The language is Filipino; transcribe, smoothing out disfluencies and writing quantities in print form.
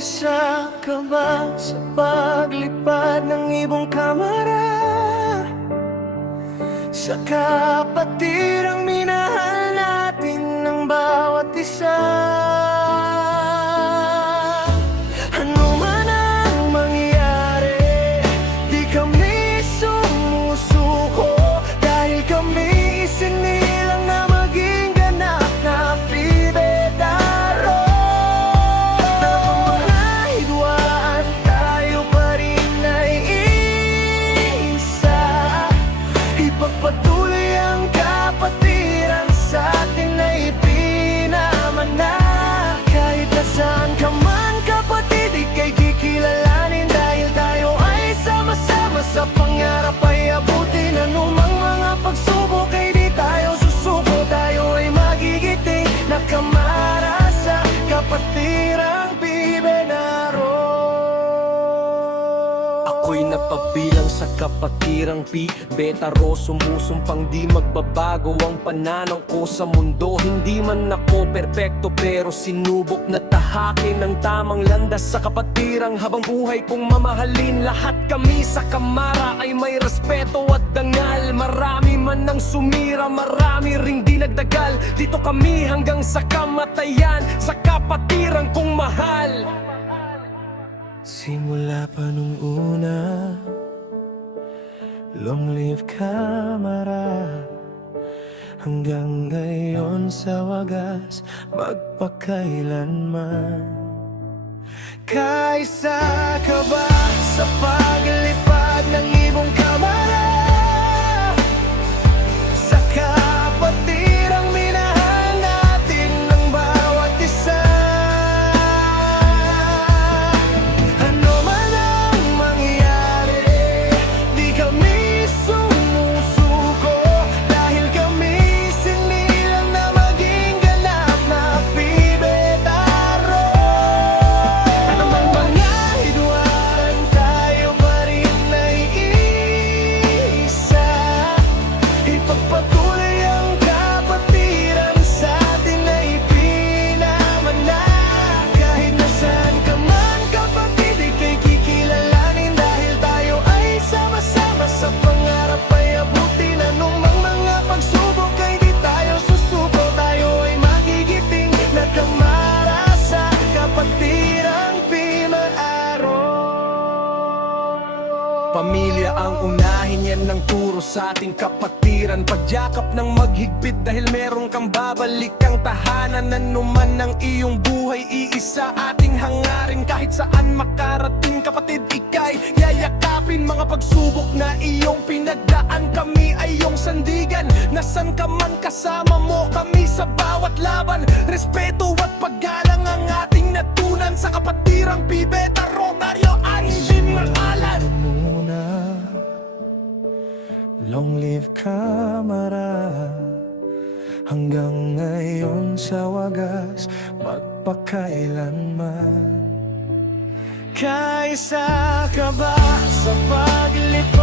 Kaisa ka ba sa paglipad ng ibong kamara? Sa kapatirang minahal natin ng bawat isa. Ano man ang mangyari, di kami sumusuko, dahil kami isinilang na maging ganap na pibetaro. Ng mga hidwaan, tayo pa rin ay isa. Ipagpatuloy ang kapatiran sa atin ay pinamana. Kahit nasaan ka man kapatid, ika'y kikilalanin, dahil tayo ay sama-sama sa pangarap ay abutin. Anumang mga pagsubok ay di tayo susuko, tayo ay magigiting na kamara sa kapatirang Pibenaro. Ako'y napabilang sa kapatirang Pibenaro, sumusumpang di magbabago ang pananaw ko sa mundo. Hindi man ako perpekto, pero sinubok na tahakin ang tamang landas sa kapatirang habang buhay kong mamahalin. Lahat kami sa kamara ay may respeto at dangal. Marami man ang sumira, marami ring di nagdagal. Dito kami hanggang sa kamatayan, sa kapatirang kong mahal. Simula pa nung una, long live kamara. Hanggang ngayon sa wagas, magpakailanman. Kaisa ka ba sa paglipad ng ibong kamara? Sa kapatirang minahal natin ng bawat isa. Ano man ang mangyari, di kami sumusuko, dahil kami sinilang na maging ganap na Pibetaro. Anumang mga hidwaan, tayo pa rin ay isa. Ipagpatuloy ang kapatiran sa atin ay pinamana. Kahit nasaan ka man kapatid, ika'y kikilalanin, dahil tayo ay sama-sama sa pangarap ay abutin. Anumang mga pagsubok ay di tayo susuko, tayo ay magigiting na kamara sa kapatirang Pibenaro. Pamilya ang unahin, yan ang turo sa ating kapatiran. Pagyakap ng maghigpit dahil meron kang babalik ang tahanan. Anuman ang iyong buhay, iisa ating hangarin. Kahit saan makarating kapatid, ika'y yayakapin. Mga pagsubok na iyong pinagdaan, kami ay iyong sandigan. Nasan ka man, kasama mo kami sa bawat laban. Respeto at paggalang ang ating natunan sa kapatirang Pibenaro. Mario Angin Maralan. Muna, long live kamara. Hanggang ngayon sa wagas, magpakailanman. Kaisa ka ba sa paglipad